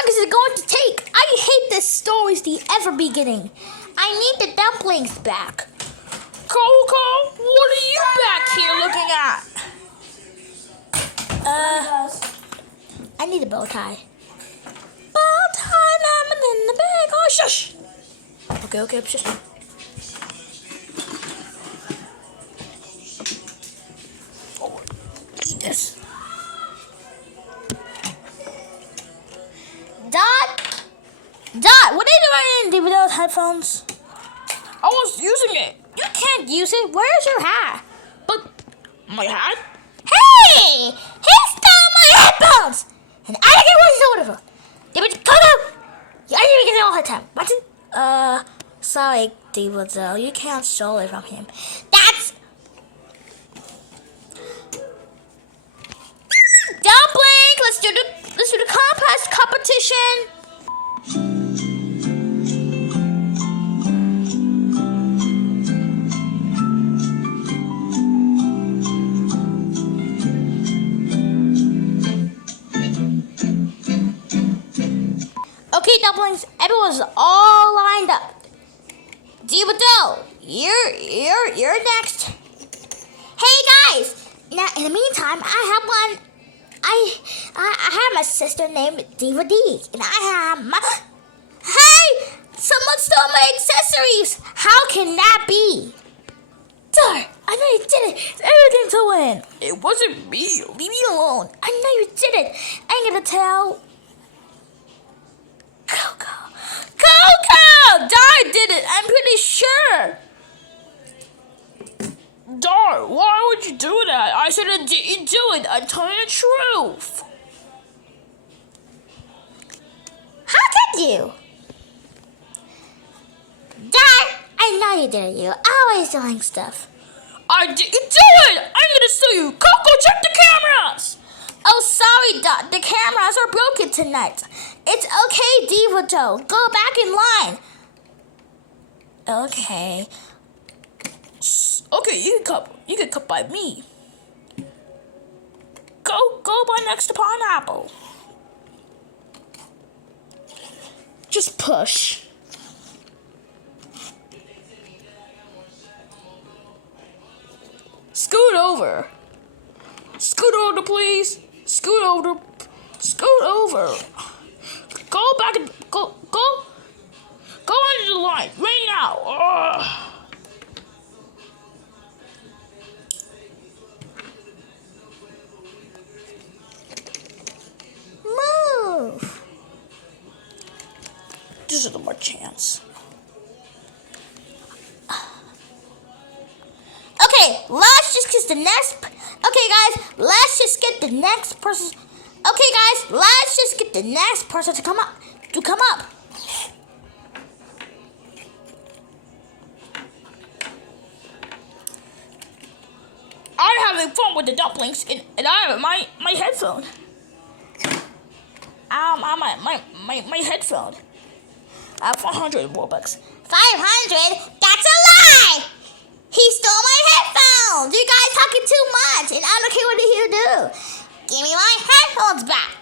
long is it going to take? I hate this story's the ever beginning. I need the dumplings back. Coco, what are you back here looking at? I need a bow tie. Bow tie, lemon in the bag. Oh, shush. Okay, shush. Oh, eat this. Dot, what are you doing with those headphones? I was using it. You can't use it. Where's your hat? But my hat? Hey! He stole my headphones! And I don't get what he's ordered for. Coco! I need to get it all the time. What? Sorry, Diva, you can't steal it from him. That's... Dumpling! Let's do the contest competition. Okay, Dumplings, everyone's all lined up. Diva, you're next. Hey guys! Now, in the meantime, I have my sister named Diva D, and I have my... Hey! Someone stole my accessories! How can that be? Darn! I know you did it! It's everything to win! It wasn't me. Leave me alone. I know you did it! I ain't gonna tell... Coco! Dar did it! I'm pretty sure! Dar, why would you do that? I said I didn't do it. I'm telling the truth. How could you? Dar, I know you did it. You're always doing stuff. I didn't do it! I'm gonna sue you! Coco, check the cameras! Oh, sorry, Dot. The cameras are broken tonight. It's okay, Diva Joe. Go back in line. Okay. Okay, you can cut by me. Go by next to pineapple. Just push. Scoot over. Scoot over, please. Scoot over. Scoot over. Go back and go into the line right now. Ugh. Move. This is my chance. Okay, let's just get the next... Okay, guys, let's just get the next person... Okay, guys, let's just get the next person to come up. I'm having fun with the dumplings, and I have my headphone. My headphone. I have 500 Robux. 500? That's a lie! He stole my headphones! You guys talking too much, and I don't care what you do. Give me my headphones back.